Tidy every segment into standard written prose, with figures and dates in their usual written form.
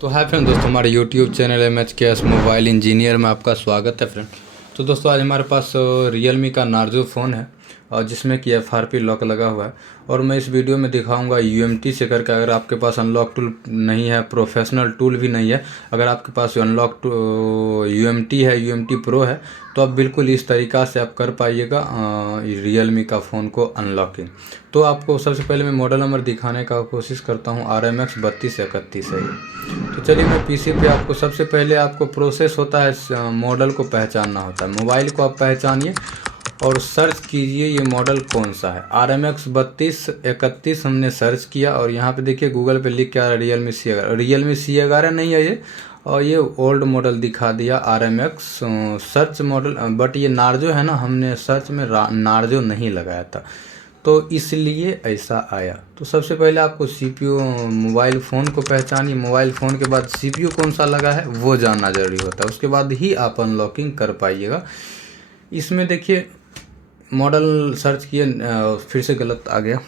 तो hi friend दोस्तों, हमारे YouTube channel MHKS mobile engineer में आपका स्वागत है फ्रेंड। तो दोस्तों आज हमारे पास रियलमी का नार्जो फ़ोन है और जिसमें कि FRP लॉक लगा हुआ है। और मैं इस वीडियो में दिखाऊंगा UMT से करके। अगर आपके पास अनलॉक टूल नहीं है, प्रोफेशनल टूल भी नहीं है, अगर आपके पास अनलॉक UMT है, UMT प्रो है, तो आप बिल्कुल इस तरीक़ा से आप कर पाइएगा रियलमी का फ़ोन को अनलॉकिंग। तो आपको सबसे पहले मैं मॉडल नंबर दिखाने का कोशिश करता हूँ, RMX 3231 है। तो चलिए मैं PC पे आपको सबसे पहले आपको प्रोसेस होता है मॉडल को पहचानना होता है। मोबाइल को आप पहचानिए और सर्च कीजिए ये मॉडल कौन सा है। RMX 3231 हमने सर्च किया और यहाँ पे देखिए गूगल पे लिख के आ रहा है रियलमी C11 नहीं है ये, और ये ओल्ड मॉडल दिखा दिया RMX सर्च मॉडल। बट ये नार्जो है ना, हमने सर्च में नार्जो नहीं लगाया था तो इसलिए ऐसा आया। तो सबसे पहले आपको CPU मोबाइल फ़ोन को पहचानिए। मोबाइल फ़ोन के बाद CPU कौन सा लगा है वो जानना ज़रूरी होता है, उसके बाद ही आप अनलॉकिंग कर पाइएगा। इसमें देखिए मॉडल सर्च किए, फिर से गलत आ गया।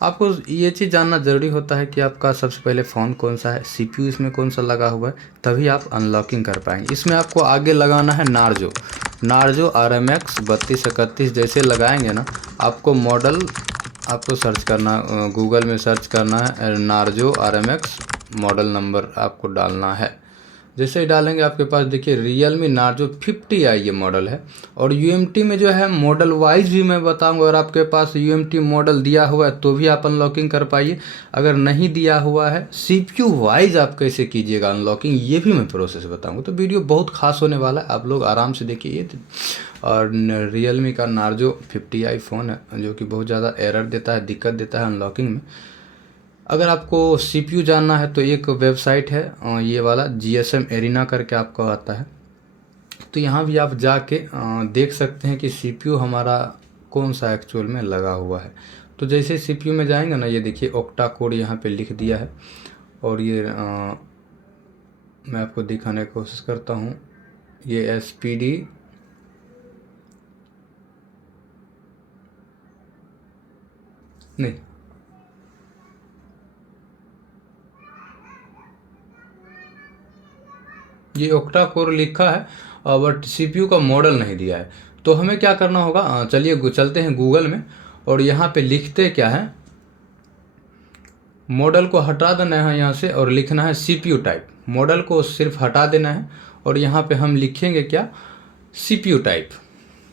आपको ये चीज़ जानना ज़रूरी होता है कि आपका सबसे पहले फ़ोन कौन सा है, CPU इसमें कौन सा लगा हुआ है, तभी आप अनलॉकिंग कर पाएंगे। इसमें आपको आगे लगाना है नार्जो RMX 3231। जैसे लगाएंगे ना, आपको मॉडल आपको सर्च करना, गूगल में सर्च करना है नार्जो RMX, मॉडल नंबर आपको डालना है। जैसे ही डालेंगे आपके पास देखिए रियलमी नार्जो 50i ये मॉडल है। और UMT में जो है मॉडल वाइज भी मैं बताऊंगा। अगर आपके पास UMT मॉडल दिया हुआ है तो भी आप अनलॉकिंग कर पाइए, अगर नहीं दिया हुआ है CPU वाइज आप कैसे कीजिएगा अनलॉकिंग, ये भी मैं प्रोसेस बताऊंगा। तो वीडियो बहुत खास होने वाला है, आप लोग आराम से देखिए। और रियलमी का नार्जो 50i फ़ोन है जो कि बहुत ज़्यादा एरर देता है, दिक्कत देता है अनलॉकिंग में। अगर आपको CPU जानना है तो एक वेबसाइट है ये वाला GSM एरिना करके आपको आता है, तो यहाँ भी आप जाके देख सकते हैं कि CPU हमारा कौन सा एक्चुअल में लगा हुआ है। तो जैसे CPU में जाएंगे ना, ये देखिए ऑक्टा कोड यहाँ पे लिख दिया है। और ये मैं आपको दिखाने की कोशिश करता हूँ, ये SPD नहीं, ये ऑक्टा कोर लिखा है बट CPU का मॉडल नहीं दिया है। तो हमें क्या करना होगा, चलिए चलते हैं गूगल में और यहाँ पे लिखते क्या है, मॉडल को हटा देना है यहाँ से और लिखना है CPU टाइप। मॉडल को सिर्फ हटा देना है और यहाँ पे हम लिखेंगे क्या, CPU टाइप।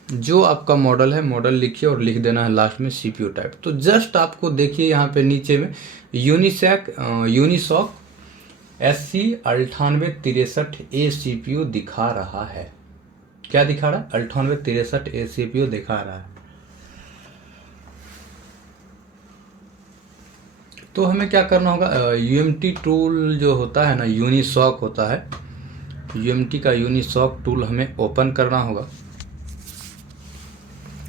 जो आपका मॉडल है मॉडल लिखिए और लिख देना है लास्ट में CPU टाइप। तो जस्ट आपको देखिए यहाँ पे नीचे में यूनिसॉक SC9863A CPU दिखा रहा है। क्या दिखा रहा है? 9863A CPU दिखा रहा है। तो हमें क्या करना होगा, UMT टूल जो होता है ना, यूनिसॉक होता है, UMT का यूनिसॉक टूल हमें ओपन करना होगा।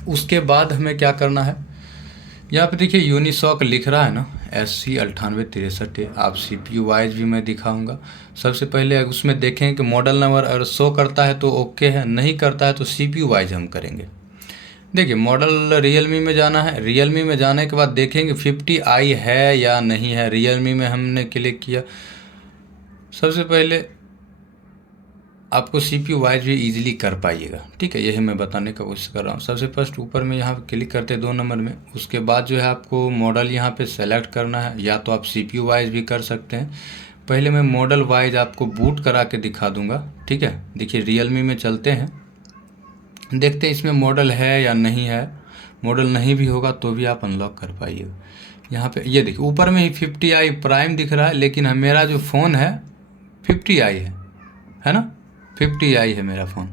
उसके बाद हमें क्या करना है, यहाँ पे देखिए यूनिसॉक लिख रहा है ना SC9863। आप CPU वाइज भी मैं दिखाऊंगा। सबसे पहले उसमें देखें कि मॉडल नंबर अगर शो करता है तो ओके है, नहीं करता है तो CPU वाइज हम करेंगे। देखिए मॉडल रियलमी में जाना है, रियलमी में जाने के बाद देखेंगे 50i है या नहीं है। रियलमी में हमने क्लिक किया। सबसे पहले आपको CPU वाइज भी इजीली कर पाइएगा, ठीक है, यही मैं बताने का कोशिश कर रहा हूँ। सबसे फर्स्ट ऊपर में यहाँ पे क्लिक करते हैं 2 नंबर में। उसके बाद जो है आपको मॉडल यहाँ पे सेलेक्ट करना है, या तो आप CPU वाइज भी कर सकते हैं। पहले मैं मॉडल वाइज आपको बूट करा के दिखा दूंगा, ठीक है। देखिए रियलमी में चलते हैं, देखते हैं इसमें मॉडल है या नहीं है। मॉडल नहीं भी होगा तो भी आप अनलॉक कर पाइएगा। यहाँ पे ये देखिए ऊपर में ही 50i प्राइम दिख रहा है, लेकिन मेरा जो फ़ोन है 50i है ना, 50i है मेरा फ़ोन।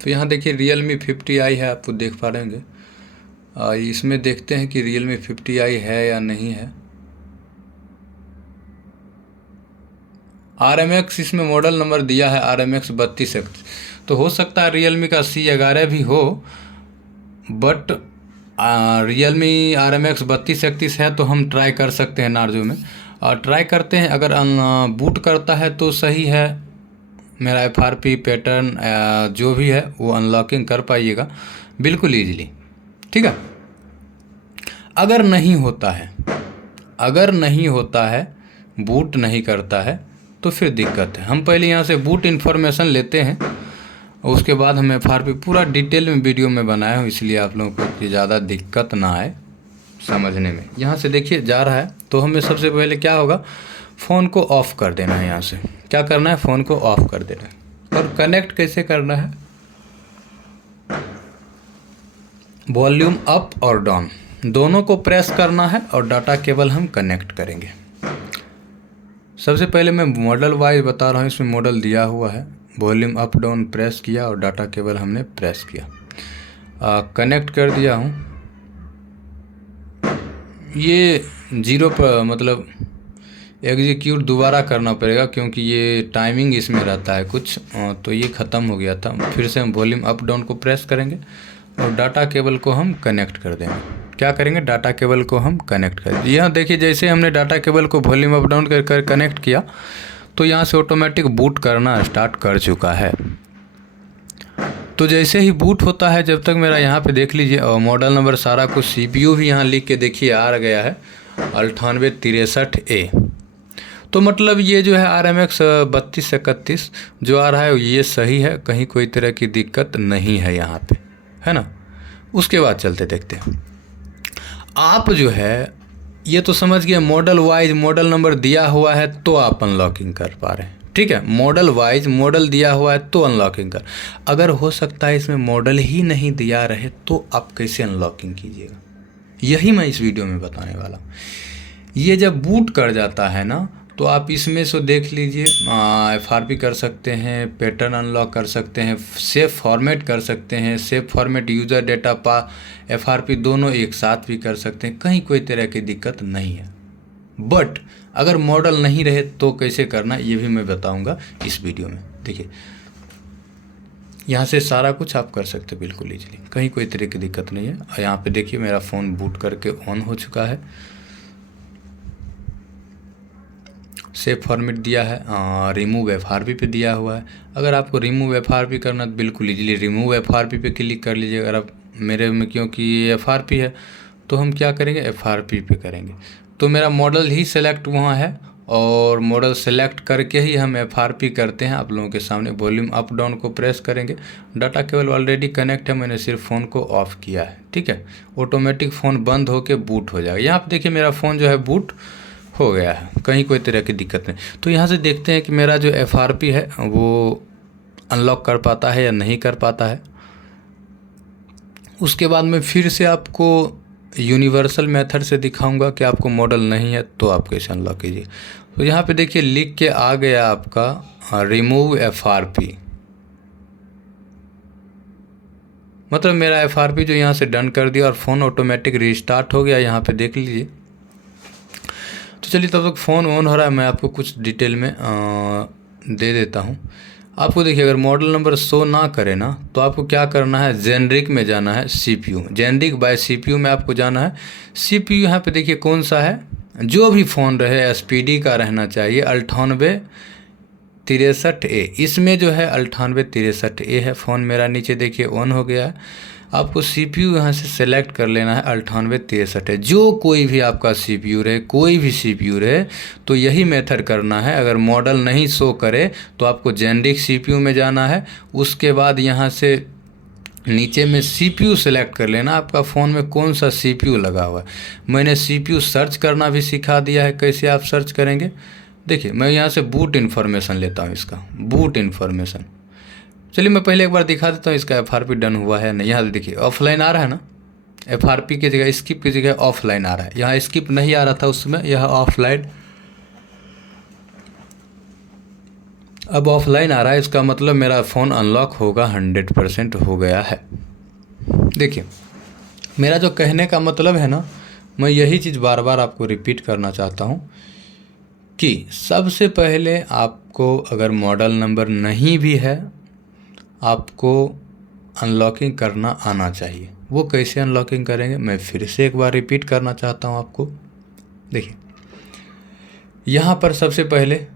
तो यहाँ देखिए रियलमी 50i है, आपको देख पा रहे होंगे। इसमें देखते हैं कि रियलमी 50i है या नहीं है। RMX इसमें मॉडल नंबर दिया है RMX 3231। तो हो सकता है रियलमी का C11 भी हो, बट रियलमी RMX 3231 है तो हम ट्राई कर सकते हैं नार्जो में। और ट्राई करते हैं, अगर बूट करता है तो सही है। मेरा FRP पैटर्न जो भी है वो अनलॉकिंग कर पाइएगा बिल्कुल ईजिली, ठीक है। अगर नहीं होता है बूट नहीं करता है तो फिर दिक्कत है। हम पहले यहाँ से बूट इन्फॉर्मेशन लेते हैं, उसके बाद हम FRP पूरा डिटेल में वीडियो में बनाया हूँ, इसलिए आप लोगों को ज़्यादा दिक्कत ना आए समझने में। यहाँ से देखिए जा रहा है, तो हमें सबसे पहले क्या होगा, फ़ोन को ऑफ़ कर देना है। यहाँ से क्या करना है, फ़ोन को ऑफ़ कर देना है। और कनेक्ट कैसे करना है, वॉल्यूम अप और डाउन दोनों को प्रेस करना है और डाटा केबल हम कनेक्ट करेंगे। सबसे पहले मैं मॉडल वाइज बता रहा हूँ, इसमें मॉडल दिया हुआ है। वॉल्यूम अप डाउन प्रेस किया और डाटा केबल हमने प्रेस किया, कनेक्ट कर दिया हूँ। ये 0 पर मतलब एग्जीक्यूट दोबारा करना पड़ेगा क्योंकि ये टाइमिंग इसमें रहता है कुछ, तो ये ख़त्म हो गया था। फिर से हम वॉल्यूम अप डाउन को प्रेस करेंगे और डाटा केबल को हम कनेक्ट कर देंगे। क्या करेंगे, डाटा केबल को हम कनेक्ट कर देंगे। यहाँ देखिए जैसे हमने डाटा केबल को वॉल्यूम अप डाउन कर कनेक्ट किया तो यहाँ से ऑटोमेटिक बूट करना स्टार्ट कर चुका है। तो जैसे ही बूट होता है, जब तक मेरा यहाँ पे देख लीजिए और मॉडल नंबर सारा कुछ CPU भी यहाँ लिख के देखिए आ गया है 9863A। तो मतलब ये जो है RMX 3231 जो आ रहा है ये सही है, कहीं कोई तरह की दिक्कत नहीं है यहाँ पे, है ना। उसके बाद चलते देखते हैं। आप जो है ये तो समझ गए, मॉडल वाइज मॉडल नंबर दिया हुआ है तो आप अनलॉकिंग कर पा रहे हैं, ठीक है। मॉडल वाइज मॉडल दिया हुआ है तो अनलॉकिंग कर, अगर हो सकता है इसमें मॉडल ही नहीं दिया रहे तो आप कैसे अनलॉकिंग कीजिएगा, यही मैं इस वीडियो में बताने वाला हूँ। ये जब बूट कर जाता है ना तो आप इसमें से देख लीजिए, FRP कर सकते हैं, पैटर्न अनलॉक कर सकते हैं, सेफ फॉर्मेट कर सकते हैं, safe format user data FRP दोनों एक साथ भी कर सकते हैं, कहीं कोई तरह की दिक्कत नहीं है। बट अगर मॉडल नहीं रहे तो कैसे करना ये भी मैं बताऊंगा इस वीडियो में। देखिए यहाँ से सारा कुछ आप कर सकते हैं बिल्कुल ईजिली, कहीं कोई तरह की दिक्कत नहीं है। और यहाँ पे देखिए मेरा फ़ोन बूट करके ऑन हो चुका है, सेफ फॉर्मेट दिया है, रिमूव FRP पे दिया हुआ है। अगर आपको रिमूव FRP करना तो बिल्कुल इजीली रिमूव FRP पे क्लिक कर लीजिए। अगर आप मेरे में क्योंकि ये FRP है तो हम क्या करेंगे, FRP पे करेंगे। तो मेरा मॉडल ही सेलेक्ट वहाँ है और मॉडल सेलेक्ट करके ही हम FRP करते हैं आप लोगों के सामने। वॉल्यूम अप डाउन को प्रेस करेंगे, डाटा केबल ऑलरेडी कनेक्ट है, मैंने सिर्फ फ़ोन को ऑफ़ किया है, ठीक है। ऑटोमेटिक फ़ोन बंद होकर बूट हो जाएगा। यहाँ पर देखिए मेरा फ़ोन जो है बूट हो गया है, कहीं कोई तरह की दिक्कत नहीं। तो यहाँ से देखते हैं कि मेरा जो FRP है वो अनलॉक कर पाता है या नहीं कर पाता है। उसके बाद मैं फिर से आपको यूनिवर्सल मेथड से दिखाऊंगा कि आपको मॉडल नहीं है तो आप कैसे अनलॉक कीजिए। तो यहाँ पे देखिए लिख के आ गया आपका रिमूव FRP, मतलब मेरा FRP जो यहाँ से डन कर दिया और फ़ोन ऑटोमेटिक रिस्टार्ट हो गया। यहाँ पे देख लीजिए। तो चलिए तब तक फ़ोन ऑन हो रहा है, मैं आपको कुछ डिटेल में दे देता हूँ। आपको देखिए अगर मॉडल नंबर शो ना करे ना तो आपको क्या करना है, जेनरिक में जाना है, CPU जेनरिक बाय CPU में आपको जाना है। CPU यहाँ पे देखिए कौन सा है, जो भी फ़ोन रहे SPD का रहना चाहिए 9863A। इसमें जो है 9863A है फ़ोन मेरा। नीचे देखिए ऑन हो गया है। आपको CPU यहाँ से सेलेक्ट कर लेना है 9863 है। जो कोई भी आपका CPU रहे, कोई भी CPU रहे तो यही मेथड करना है। अगर मॉडल नहीं शो करे तो आपको जेनरिक CPU में जाना है। उसके बाद यहाँ से नीचे में CPU सेलेक्ट कर लेना, आपका फ़ोन में कौन सा CPU लगा हुआ है। मैंने CPU सर्च करना भी सिखा दिया है, कैसे आप सर्च करेंगे। देखिए मैं यहाँ से बूट इन्फॉर्मेशन लेता हूँ, इसका बूट इन्फॉर्मेशन। चलिए मैं पहले एक बार दिखा देता हूँ इसका FRP डन हुआ है नहीं। यहाँ देखिए ऑफलाइन आ रहा है ना, FRP की जगह स्किप की जगह ऑफलाइन आ रहा है। यहाँ स्किप नहीं आ रहा था उसमें, यह ऑफलाइन, अब ऑफलाइन आ रहा है। इसका मतलब मेरा फ़ोन अनलॉक होगा 100% हो गया है। देखिए मेरा जो कहने का मतलब है ना, मैं यही चीज़ बार बार आपको रिपीट करना चाहता हूँ कि सबसे पहले आपको अगर मॉडल नंबर नहीं भी है आपको अनलॉकिंग करना आना चाहिए। वो कैसे अनलॉकिंग करेंगे मैं फिर से एक बार रिपीट करना चाहता हूँ आपको। देखिए यहाँ पर सबसे पहले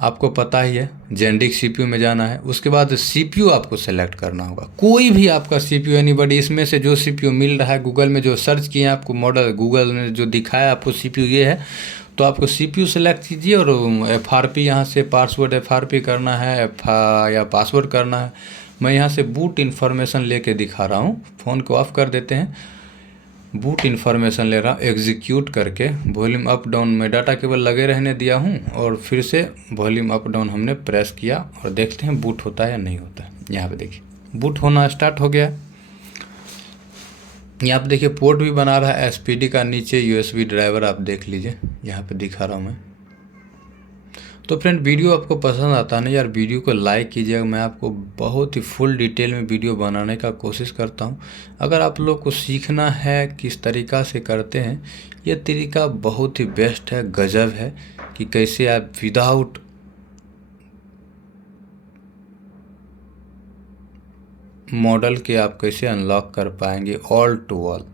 आपको पता ही है, जेनेरिक सीपीयू में जाना है। उसके बाद सीपीयू आपको सेलेक्ट करना होगा, कोई भी आपका सीपीयू एनीबॉडी, इसमें से जो सीपीयू मिल रहा है, गूगल में जो सर्च किए हैं आपको मॉडल, गूगल ने जो दिखाया आपको सीपीयू ये है, तो आपको सीपीयू सेलेक्ट कीजिए और एफआरपी यहाँ से पासवर्ड एफआरपी करना है या पासवर्ड करना है। मैं यहाँ से बूट इन्फॉर्मेशन लेके दिखा रहा हूँ। फ़ोन को ऑफ कर देते हैं, बूट इन्फॉर्मेशन ले रहा हूँ, एग्जीक्यूट करके वॉल्यूम अप डाउन में डाटा केवल लगे रहने दिया हूँ और फिर से वॉल्यूम अप डाउन हमने प्रेस किया और देखते हैं बूट होता है या नहीं होता है। यहाँ पे देखिए बूट होना स्टार्ट हो गया। यहाँ पे देखिए पोर्ट भी बना रहा है एसपीडी का, नीचे यूएसबी ड्राइवर आप देख लीजिए, यहाँ पे दिखा रहा हूँ मैं। तो फ्रेंड वीडियो आपको पसंद आता है ना यार, वीडियो को लाइक कीजिएगा। मैं आपको बहुत ही फुल डिटेल में वीडियो बनाने का कोशिश करता हूँ। अगर आप लोग को सीखना है किस तरीक़ा से करते हैं, ये तरीका बहुत ही बेस्ट है, गजब है कि कैसे आप विदाउट मॉडल के आप कैसे अनलॉक कर पाएंगे ऑल टू ऑल।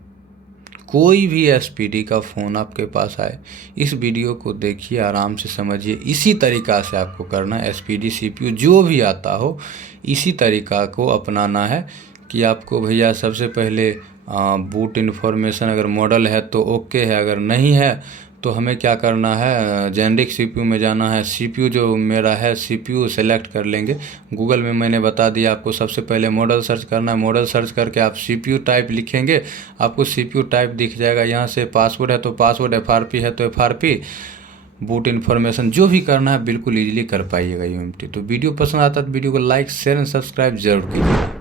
कोई भी एसपीडी का फ़ोन आपके पास आए, इस वीडियो को देखिए, आराम से समझिए। इसी तरीक़ा से आपको करना है, एसपीडी सीपीयू जो भी आता हो इसी तरीक़ा को अपनाना है कि आपको भैया सबसे पहले बूट इन्फॉर्मेशन, अगर मॉडल है तो ओके है, अगर नहीं है तो हमें क्या करना है, जेनेरिक सीपीयू में जाना है। सीपीयू जो मेरा है सीपीयू सेलेक्ट कर लेंगे। गूगल में मैंने बता दिया आपको सबसे पहले मॉडल सर्च करना है। मॉडल सर्च करके आप सीपीयू टाइप लिखेंगे, आपको सीपीयू टाइप दिख जाएगा। यहाँ से पासवर्ड है तो पासवर्ड, एफआरपी है तो एफआरपी, बूट इन्फॉर्मेशन जो भी करना है बिल्कुल ईजिली कर पाइएगा यूएमटी। तो वीडियो पसंद आता है तो वीडियो को लाइक शेयर एंड सब्सक्राइब जरूर कीजिए।